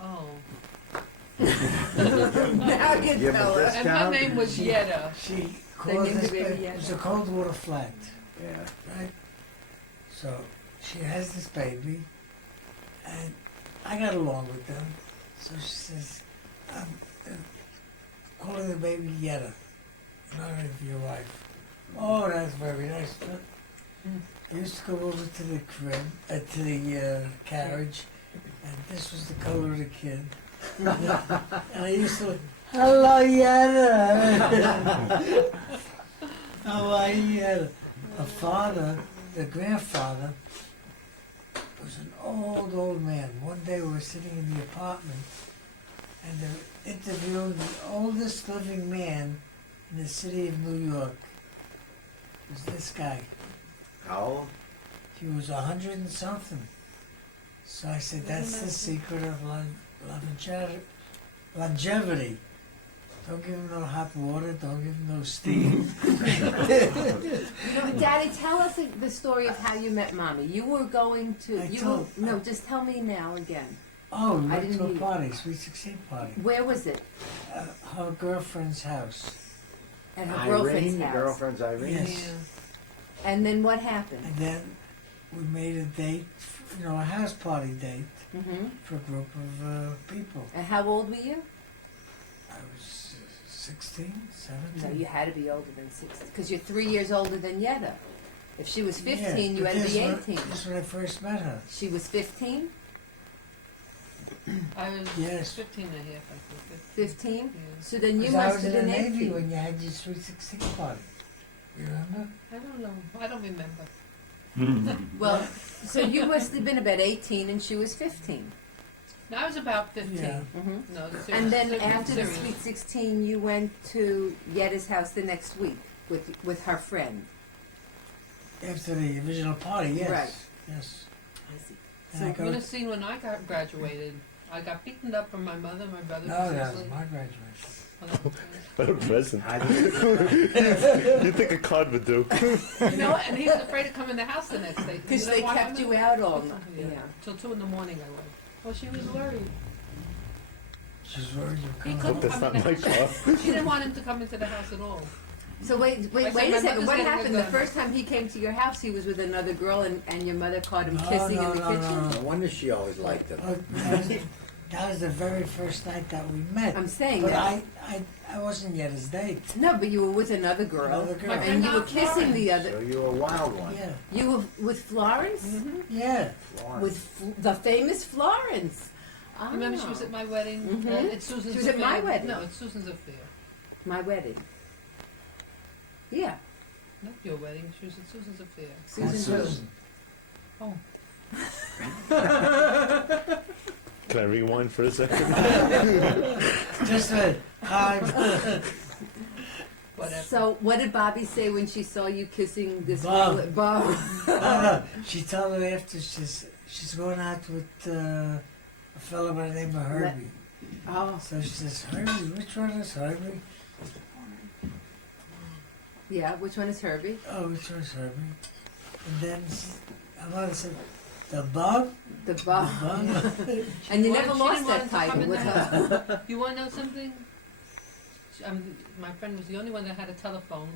Oh. Now you Give 'em tell a us. And her name was She- Yetta. She called named this the baby baby, Yetta. it was a cold water flat, Yeah. right? So she has this baby, and I got along with them. So she says, I'm calling the baby Yetta, in honor of your wife. Oh, that's very nice. I used to go over to the crib, to the carriage, and this was the color of the kid. And I used to, hello, Yetta. How are you, Yetta? Her father, the grandfather, was an old man. One day we were sitting in the apartment, and they were interviewing the oldest living man in the city of New York. It was this guy. How old? He was 100 and something. So I said, that's the secret of longevity. Don't give him no hot water, don't give him no steam. Daddy, tell us the story of how you met Mommy. You were going to. Just tell me now again. Oh, we I went didn't to a hear you. party, Sweet 16 party. Where was it? Her girlfriend's house. At her girlfriend's Irene, your house. girlfriend's Irene? Yes. And then what happened? And then we made a date, a house party date Mm-hmm. for a group of people. And how old were you? I was 16, 17. No, you had to be older than 16, because you're 3 years older than Yetta. If she was 15, Yeah, you but had to this be when- 18. This is when I first met her. She was 15? I was Yes. 15 and a half, I think. 15? Yeah. So then you 'Cause I must was have in the been Navy 18. when you had your Sweet 16 party. You remember? I don't know. I don't remember. Well, so you must have been about 18 and she was 15. No, I was about 15. Yeah. Mm-hmm. No, And then serious- after the serious. Sweet 16, you went to Yetta's house the next week with her friend. After the original party, yes. Right. Yes. I see. And I You go, would have seen when I got graduated. I got beaten up from my mother, my brother. no, and that sister. was my graduation. What a present. How did you, You think a card would do? You know what? And he was afraid to come in the house the next day. Because You know they why? kept you out all night. Yeah. Yeah. Till 2 in the morning I was. Well, she was worried. She was worried you were He coming. couldn't Hope that's come not in the my house. car. She didn't want him to come into the house at all. So wait I a said, my second. mother's What getting a happened? The gun. first time he came to your house, he was with another girl, and your mother caught him kissing in the kitchen. no wonder she always liked him. Oh, that was the very first night that we met. I'm saying But that. I wasn't yet his date. No, but you were with another girl, Another girl. My and friend you were Aunt kissing the Florence. other. So you were a wild one. Yeah. You were with Florence, Yeah. Florence. with the famous Florence. Ah. Remember she was at my wedding? Mhm. At Susan's She was at my affair? wedding. No, at Susan's affair. My wedding. Yeah, Not your wedding. She was at Susan's affair. Susan. Drew. Susan. Oh. Can I rewind for a second? Just a time. Whatever. So, what did Bobby say when she saw you kissing this Bob. girl? Bob. No, she told me after she's going out with a fellow by the name of Herbie. Oh, So she says, Herbie, which one is Herbie? yeah. Which one is Herbie? Oh, which one's Herbie? And then her mother said, the bug? The Bob. The bug? And you She never didn't lost want that him to come title in with the her. You want to know something? My friend was the only one that had a telephone.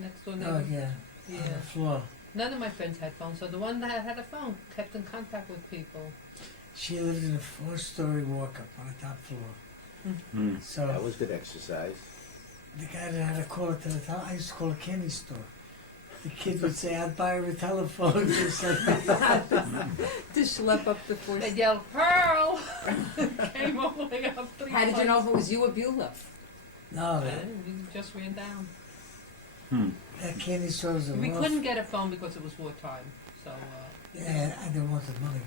Next door neighbor. Oh, yeah. On Yeah. the floor. None of my friends had phones, so the one that had a phone kept in contact with people. She lived in a 4-story walk-up on the top floor. Hmm. So That was good exercise. the guy that had to call it to the top, I used to call a candy store. The kid would say, I'd buy her a telephone. She said, To schlep up the force. They yelled, Pearl! Came all the way up 3 How did you know if flights. it was you or Beulah? no, We just ran down. that candy store was a We rough. couldn't get a phone because it was wartime. So, Yeah, I didn't want the money.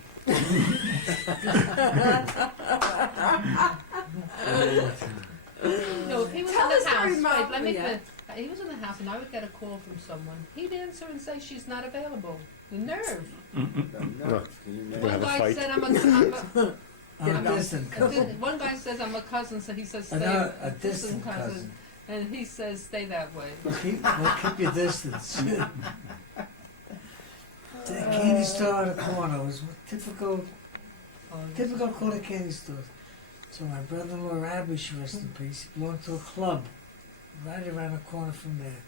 no, if he was Tell in us the the house, remote- wait, let me yeah. he was in the house and I would get a call from someone. He'd answer and say she's not available. The nerve. No, no. Can you We'll One have a guy fight. said I'm a distant cousin. one guy says I'm a cousin, so he says stay A distant cousin. and he says stay that way. We'll keep your distance. The candy store on the corner was typical Oh, corner candy stores. So my brother-in-law, Abby, she rest in peace, belonged to a club right around the corner from there.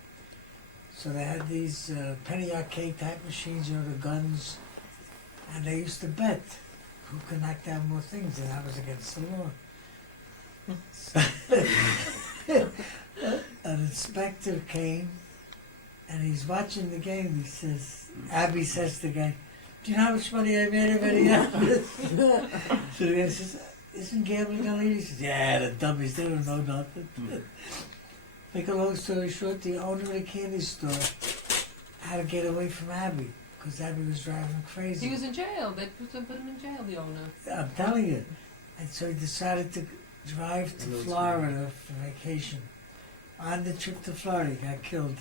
So they had these penny arcade type machines, you know, the guns, and they used to bet who could knock down more things, and that was against the law. So an inspector came, and he's watching the game. He says, Abby says to the guy, "Do you know how much money I made already out of this?" So the guy says, "Isn't gambling illegal?" He says, "Yeah, the dummies, they don't know nothing." Make a long story short, the owner of the candy store had to get away from Abby because Abby was driving him crazy. He was in jail. They put him in jail, the owner. I'm telling you. And so he decided to drive to Florida for vacation. On the trip to Florida, he got killed.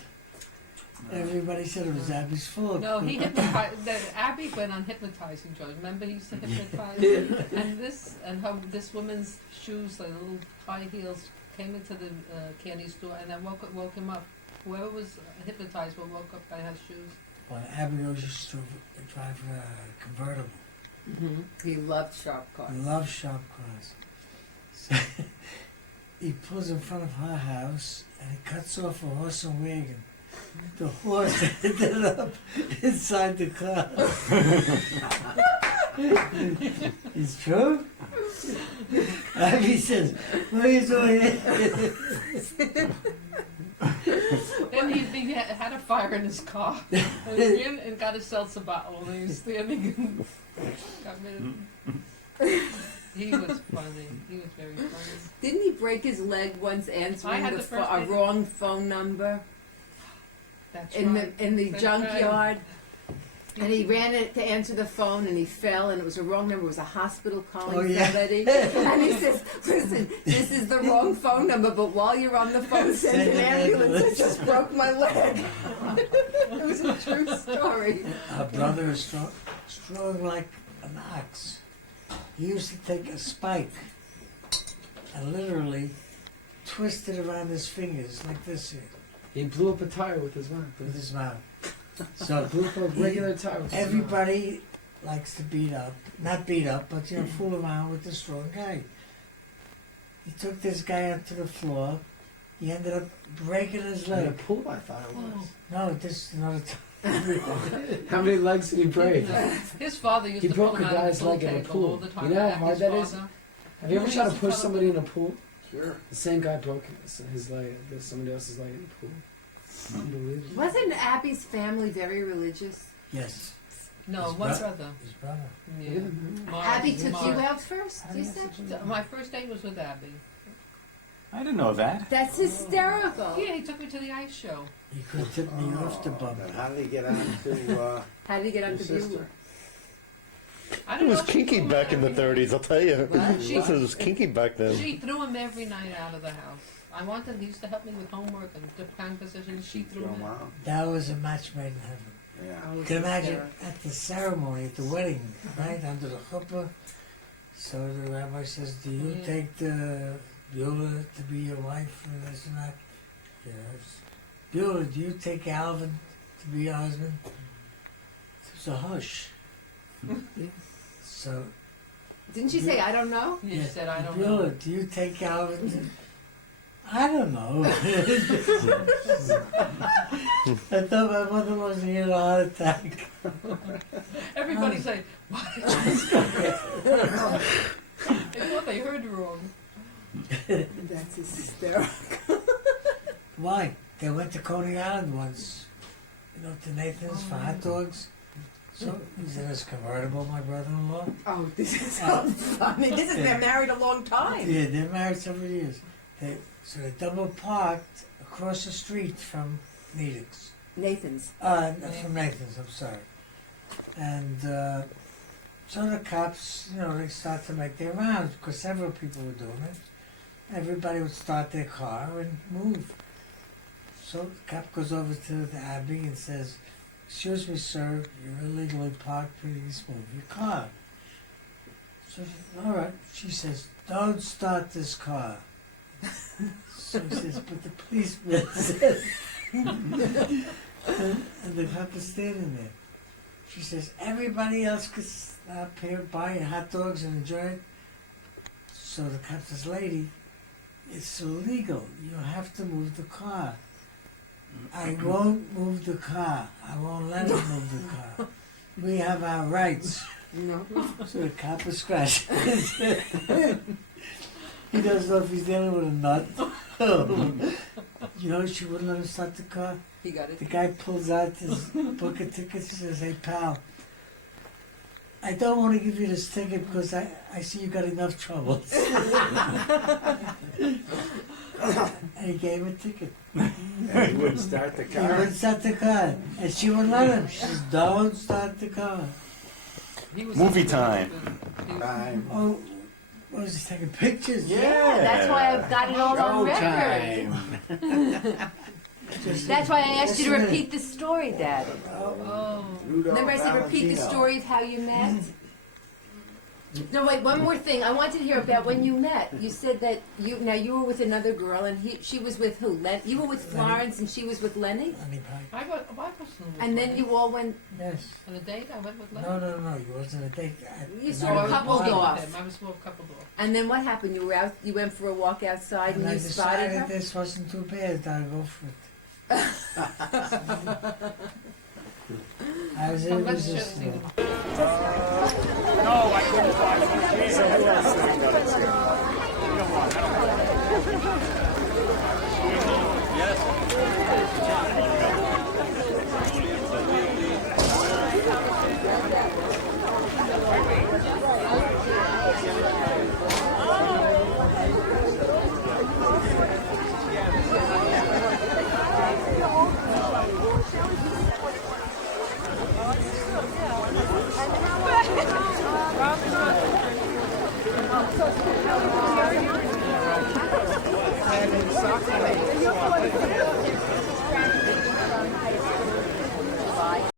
Everybody said it was Abby's fault. No, he hypnotized. Abby went on hypnotizing drugs. Remember, he used to hypnotize. And this woman's shoes, like little high heels, came into the candy store, and that woke him up. Whoever was hypnotized woke up by her shoes. Well, Abby always used to drive a convertible. Mm-hmm. He loved sharp cars. He loves sharp cars. So he pulls in front of her house and he cuts off a horse and wagon. The horse ended up inside the car. It's true? Abby says, "What are you doing here?" Then he had a fire in his car. And got a seltzer bottle, and he was standing and got rid of it. He was funny. He was very funny. Didn't he break his leg once answering I had the first a aid- wrong phone number That's in right. the That's junkyard? And he ran it to answer the phone, and he fell, and it was a wrong number. It was a hospital calling Oh, yeah. somebody. And he says, "Listen, this is the wrong phone number, but while you're on the phone, send an ambulance. I just broke my leg." It was a true story. Her brother is strong like an ox. He used to take a spike and literally twist it around his fingers like this here, He blew up a tire with his mouth. with his mouth. So Blew up a regular tire with his mouth. everybody likes to not beat up, but you know, fool around with the strong guy. He took this guy onto the floor. He ended up breaking his In a leg. pool, I thought it was. No, this is another time. How many legs did he break? His father used He to broke put him a out on guy's the pool leg in a table pool. all the time. You know how Abby's hard that is? father. Have you ever He tried to used to push tell somebody in a pool? Sure. The same guy broke his leg, somebody else's leg in the pool. Unbelievable. Wasn't Abby's family very religious? Yes, No, His one bro- brother. his brother. Yeah. Mars, Abby took you Mars. out first, you said? My first date was with Abby. I didn't know that. That's hysterical. Yeah, he took me to the ice show. He could tip me off the bum. Now, how did he get on to How did he get your onto you? sister? I It don't was know, she kinky threw him back in the every 30s, I'll tell you. What? It was kinky back then. She threw him every night out of the house. He used to help me with homework and different positions. She threw Throw him him in. out? That was a match made in heaven. Yeah. You can imagine at the ceremony, at the wedding, right, under the chuppah. So the rabbi says, "Do you Yeah. take the Beulah to be your wife?" And this and that. Yes. "Beulah, do you take Alvin to be your husband?" There's a hush. So, Didn't she say, "I don't know"? He said, I don't Beulah, know. do you take Alvin to... I don't know. I thought my mother was in a heart attack. Everybody say, what? They thought they heard wrong. That's hysterical. Why? They went to Coney Island once, to Nathan's for hot dogs. So he's in his convertible, my brother-in-law. Oh, this is so funny. This is, they're married a long time. Yeah, they're married several years. So they double parked across the street from Nedick's. Nathan's. From Nathan's, I'm sorry. And so the cops, they start to make their rounds because several people were doing it. Everybody would start their car and move. So the cop goes over to the Abbey and says, "Excuse me, sir, you're illegally parked. Please move your car." So, all right. She says, "Don't start this car." So he says, "But the policeman said." And the cop is standing there. She says, "Everybody else could stop here, buy hot dogs and enjoy it. So the cop says, lady, it's illegal. You have to move the car. I won't move the car. I won't let him move the car. We have our rights. No. So the cop is scratching his head. He doesn't know if he's dealing with a nut. You know, she wouldn't let him start the car. He got it. The guy pulls out his book of tickets and says, hey, pal, I don't want to give you this ticket because I see you got enough troubles. And he gave him a ticket. And he wouldn't start the He car. wouldn't start the car. And she wouldn't let him. She says, don't start the car. He was Movie he- time. he- Time. Oh, what was he taking pictures? Yeah. That's why I've got it all on record. Showtime. That's why I asked you to Just a repeat the story, Daddy. Oh, Rudolph Remember I said repeat the Valentino. story of how you met? No, wait, one more thing. I wanted to hear about when you met. You said that you were with another girl and she was with who? You were with Florence and she was with Lenny? Honey pie. I wasn't with And then Lenny. you all went, Yes. On a date, I went with Lenny. No, you wasn't a date. You Oh, sort I of was coupled walking with off. him. I was more coupled off. And then what happened? You went for a walk outside and I you spotted decided her? this wasn't too bad. I'd go for it. I was How much should irresistible.